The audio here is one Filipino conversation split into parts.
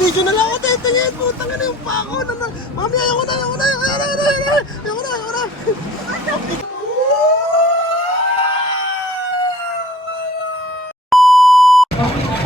Video na lang ako, titingin. Putang ina yung pako. Mami, ayoko na.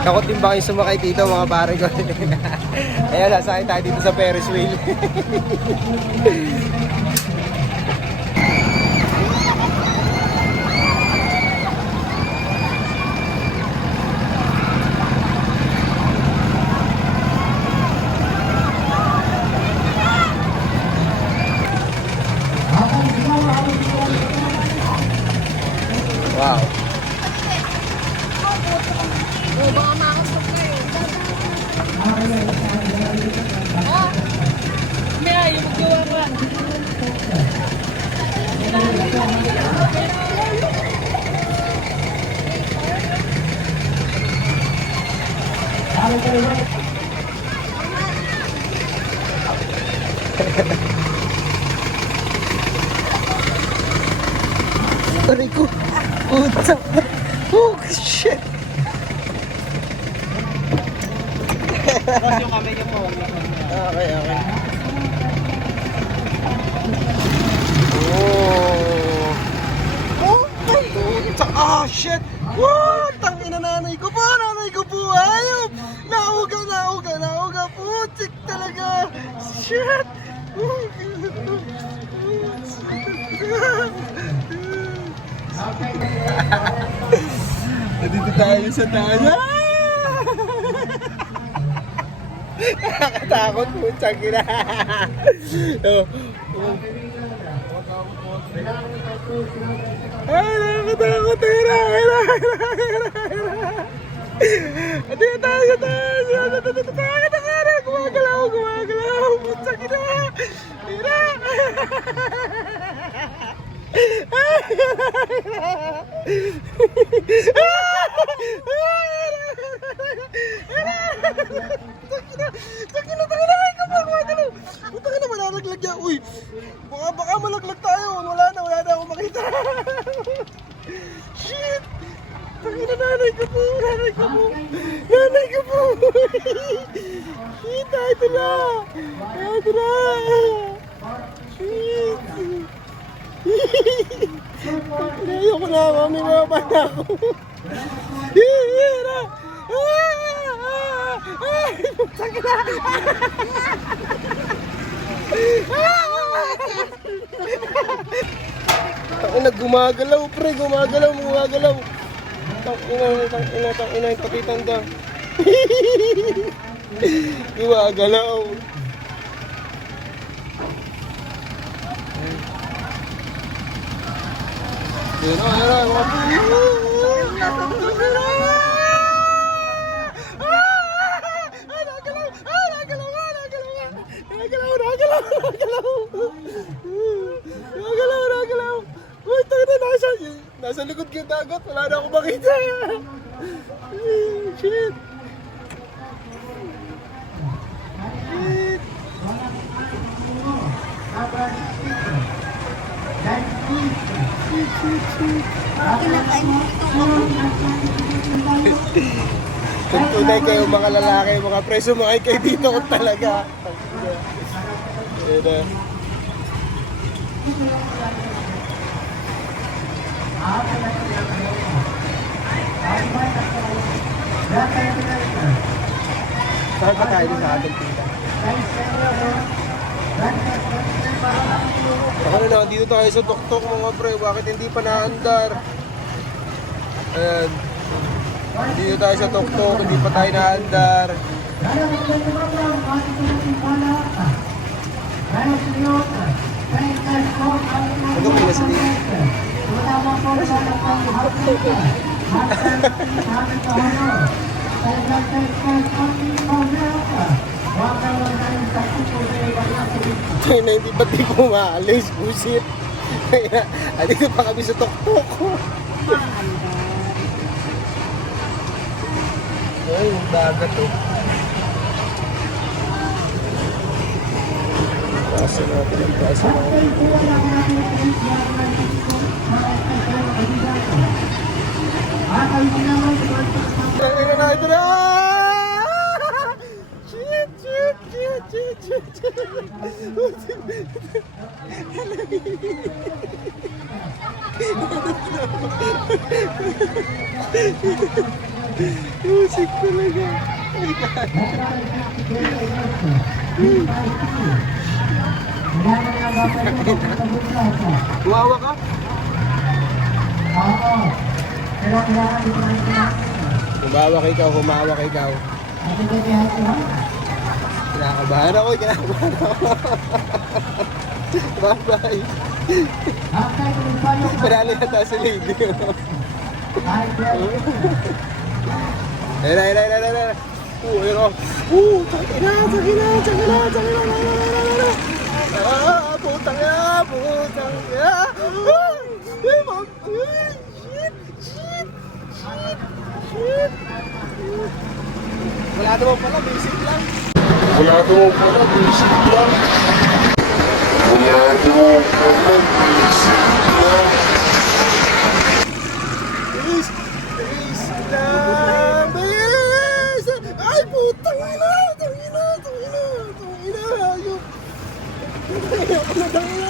Takot din ba kayo sumakay dito mga pare ko? Ayan, nasakay tayo dito sa Ferris wheel. Wow. Baka makasok na yun. May ayaw maggawa ka. Aray ko. Puta. Oh, shit. Tapos yung kamay niya po. Okay. Oh. Oh, puta. Ah, shit. What? Tangina nanay ko po. Ayop. Nauga. Putik talaga. Shit. Nandito tayo sa taas. Nakakatakot po, tsangina. Ay, nakakatakot. Tira. Hindi tayo. Gumagalaw. Tsangina. Tira. Takina, gumagalaw. Utang na manalaglag yan. Uy, baka malaglag tayo. Wala na akong makita. Shit. Takina, nanay ko po. Kita, ito na. Shit. Ayoko na, mami, naman ako. Hira! Sakit na! Gumagalaw, pre, gumagalaw. Tangina, yung patitanda. Gumagalaw. Ayun, nagalaw. Uy, nasa likod ko yung dagat. Wala na akong makita. Shit. Kung tunay kayo mga lalaki, mga preso, mga kayo dito ko talaga. Ayan saan pa tayo sa ating pinta? Ako na lang, dito tayo sa tuktok mga pre. Bakit hindi pa naandar? Ayan. Dito tayo sa tuktok, hindi pa tayo naandar. Ano pila sa dito? Kaya na hindi ba't di ko maalis, busit. Kaya, dito pa kami sa tuktok ko. Ay, yung dagat oh. Pasa natin ang pasa natin. Ito na, ito na! Shit, shit, shit, shit, shit, shit. Music talaga. Gumawa ka? Humawak ikaw, humawak ikaw. Kinakabahan ako, kinakabahan ako. Bye-bye. Parali na tayo si lady. Ayun na, ayun na, ayun na, ayun na. Ayun na. Tsakina, tsakina, tsakina, tsakina. Putang na, putang na. Ay, ma'am. Ay, shit, shit, shit, shit. Wala naman pala, basic lang. Wala naman pala, basic lang. Wala naman pala, basic lang. Basic lang. Basic. Ay, putang ina, tangina, tangina, tangina, ayok. Ayok na, tangina.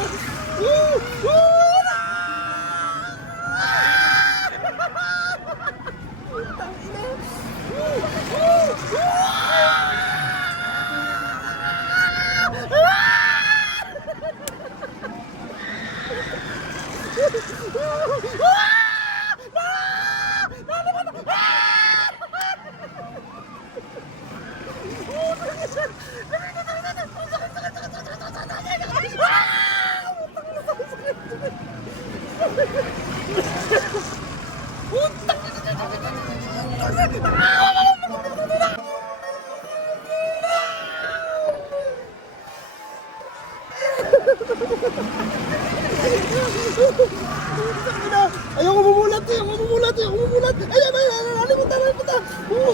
Ayoko mumulat eh, ayoko mumulat eh, ayoko mumulat. Ayan, ayan, ayan, nalimutan, nalimutan.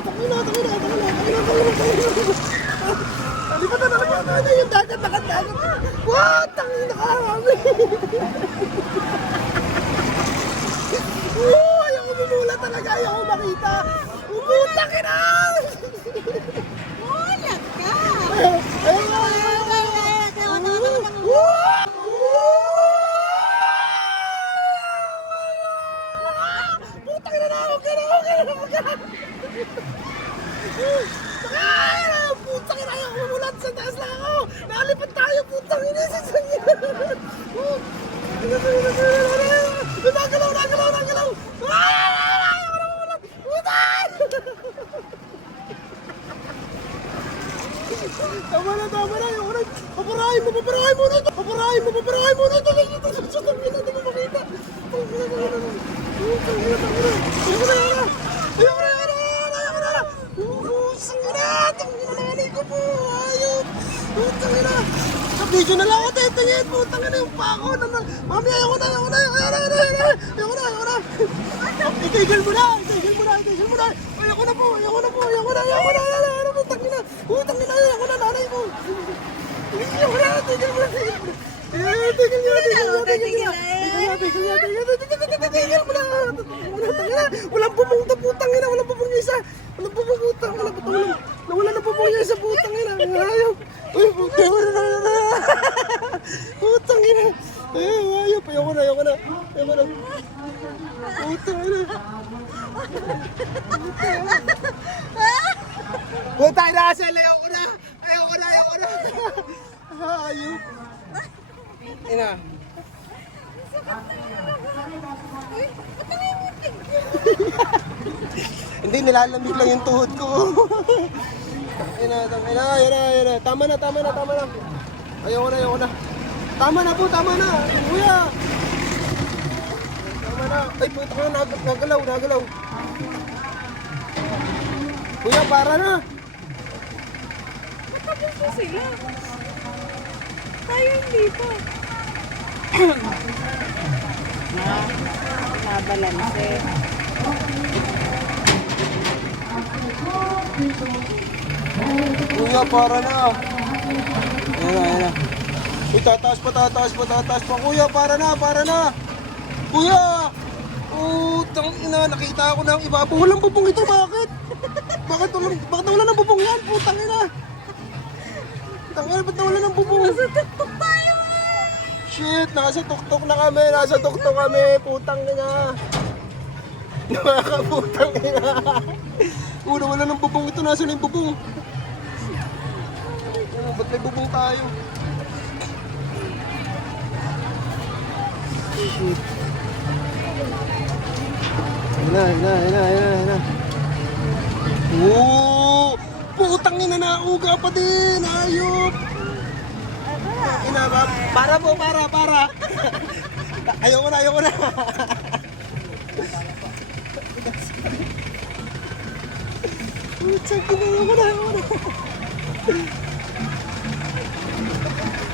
Tangina, tangina, tangina, tangina, tangina. Nalimutan, nalimutan, yung dagat, dagat. Tangina ka, mami. Ayoko mumulat talaga, ayoko makita. Tangina. Mulat ka! Putang ina, ayaw umulat sa taas lang ako. Nalipad tayo, putang ina, sasangin. Nagalaw, nagalaw, nagalaw. Ayaw na umulat. Putang! Tama na, ayaw na. Paparahin mo na ito. Paparahin mo na ito. Sasangin na, hindi ko makita. Video na lang ako titingin, putang ina yung pako na. Mami, ayoko na. Itigil mo na. Ayoko na po. Putang ina, ayoko na, nanay ko. Ayoko na, tigil mo na. Tigil mo na. Walang bubong to, putang ina, walang bubong yung isa. Walang bubong, putang ina. Nawala na bubong yung isa, putang ina. Ayaw. Uy, putang ina. Putang ina. Ayaw. Ayoko na. Putang ina. Putang ina, Asel. Ayoko na. Ayaw. Ina. Hindi, nilalamig lang yung tuhod ko. Ina. Tama na. Ayoko na. Tama na. Kuya. Tama na. Ay, puta ka na. Nagalaw. Kuya, para na. Matapos na sila. Tayo hindi pa. Nabalanse. Kuya, para na. Ayan na. Uy, tataas pa. Kuya, para na. Kuya! Putang ina, nakita ako na ang iba. Walang bubong ito, bakit? Bakit wala ng bubong yan? Putang ina. Putang ina, ba't nawala ng bubong? Nasa tuktok tayo Shit, nasa tuktok na kami. Nasa tuktok kami. Putang ina. Nakakaputang ina. Wala ng bubong ito. Nasa na yung bubong? Oh, ba't may bubong tayo? Shit. Ina. Oo! Putang ina, nauga pa din! Ayop! Ina ba? Para po, para! Ayoko na! Putang ina, ayoko na!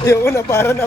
Ayoko na, para na!